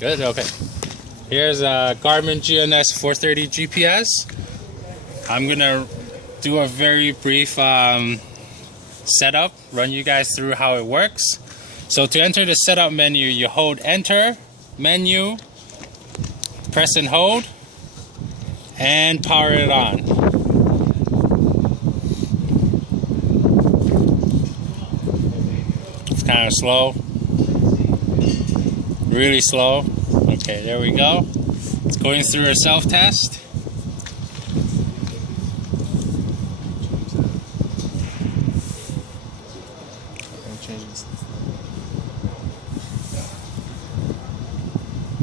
Good, okay. Here's a Garmin GNS 430 GPS. I'm gonna do a very brief setup, run you guys through how it works. So to enter the setup menu, you hold enter, menu, press and hold, and power it on. It's kind of slow. Really slow. Okay, there we go. It's going through a self-test.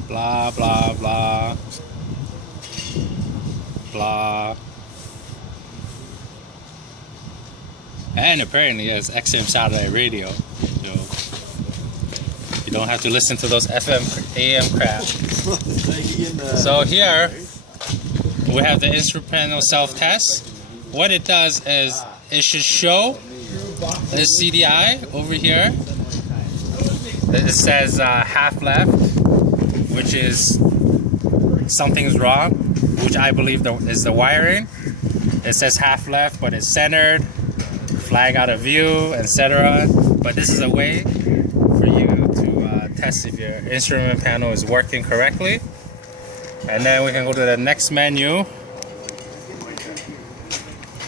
Blah, blah, blah. Blah. And apparently it's XM satellite radio. So you don't have to listen to those FM, AM crap. So here we have the instrument panel self-test. What it does is it should show this CDI over here. It says half left, which is something's wrong, which I believe is the wiring. It says half left, but it's centered, flag out of view, etc. But this is a way for you to test if your instrument panel is working correctly. And then we can go to the next menu.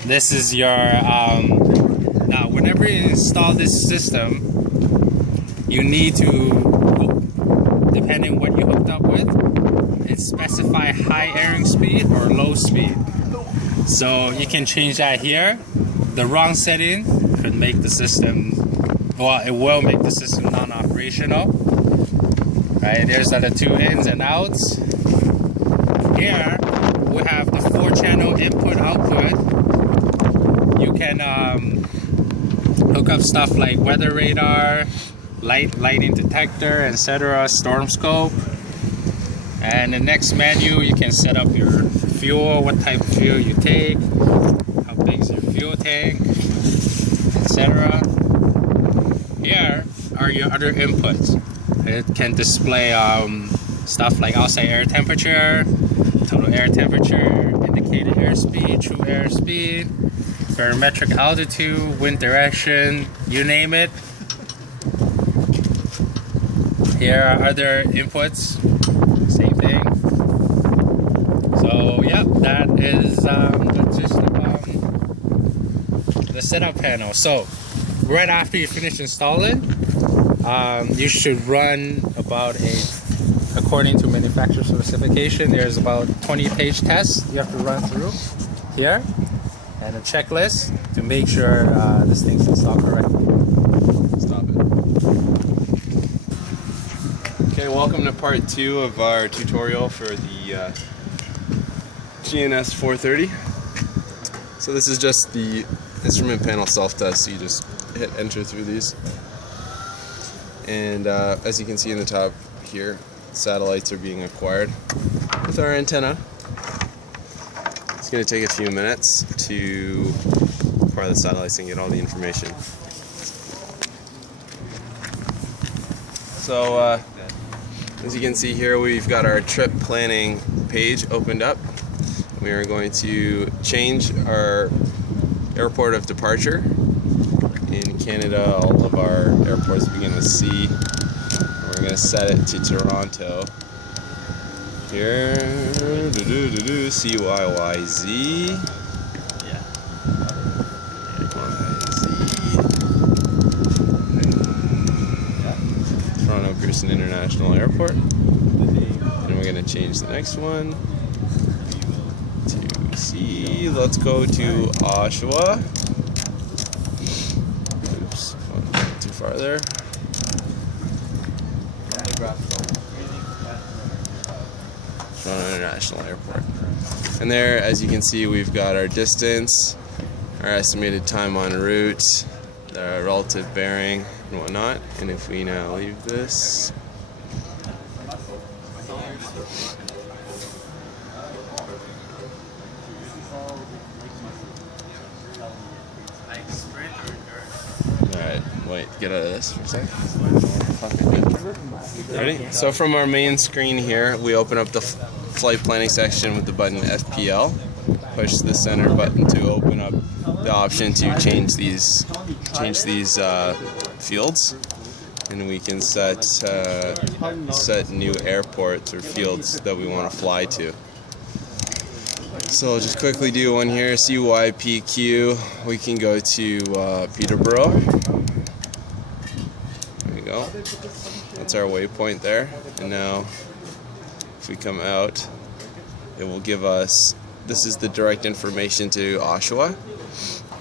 This is your now whenever you install this system, you need to, depending what you hooked up with, it specify high airing speed or low speed. So you can change that here. The wrong setting could make the system, well, it will make the system non-operational. Right, there's the two ins and outs. Here we have the 4-channel input-output. You can hook up stuff like weather radar, lighting detector, etc., storm scope. And the next menu, you can set up your fuel, what type of fuel you take, how big is your fuel tank, etc. Here are your other inputs. It can display stuff like outside air temperature, total air temperature, indicated airspeed, true airspeed, barometric altitude, wind direction, you name it. Here are other inputs, same thing. So yep, that is the gist of the setup panel. So right after you finish installing, you should run about according to manufacturer specification, there's about 20-page tests you have to run through here, and a checklist to make sure this thing's installed correctly. Stop it. Okay, welcome to part 2 of our tutorial for the GNS 430. So this is just the instrument panel self-test, so you just hit enter through these. And as you can see in the top here, satellites are being acquired with our antenna. It's going to take a few minutes to acquire the satellites and get all the information. So as you can see here, we've got our trip planning page opened up. We are going to change our airport of departure. In Canada, all of our airports begin with C. We're going to set it to Toronto. Here, CYYZ. Yeah. Toronto Pearson International Airport. And we're going to change the next one to C. Let's go to Oshawa. Oops, too far there. Toronto International Airport. And there, as you can see, we've got our distance, our estimated time en route, the relative bearing, and whatnot. And if we now leave this, alright, wait, get out of this for a second. Ready? So from our main screen here, we open up the flight planning section with the button FPL. Push the center button to open up the option to change these fields, and we can set new airports or fields that we want to fly to. So I'll just quickly do one here. CYPQ. We can go to Peterborough. There we go. That's our waypoint there. And now, if we come out, it will give us. This is the direct information to Oshawa,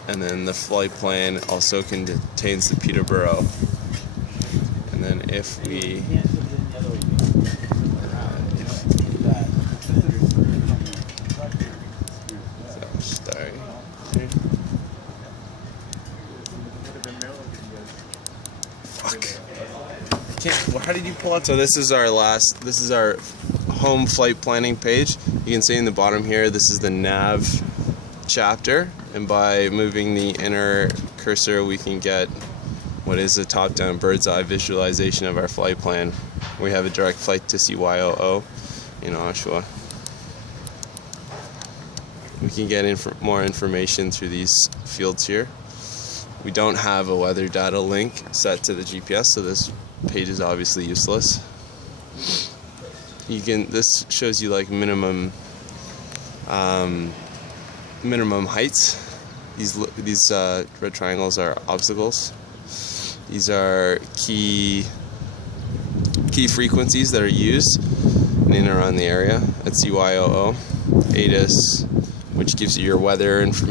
and then the flight plan also contains the Peterborough. And then if we how did you pull up? So this is our home flight planning page. You can see in the bottom here, this is the nav chapter, and by moving the inner cursor we can get what is a top-down bird's eye visualization of our flight plan. We have a direct flight to CYOO in Oshawa. We can get more information through these fields here. We don't have a weather data link set to the GPS, so this page is obviously useless. This shows you like minimum heights. These red triangles are obstacles. These are key frequencies that are used in and around the area at CYOO. ATIS, which gives you your weather information.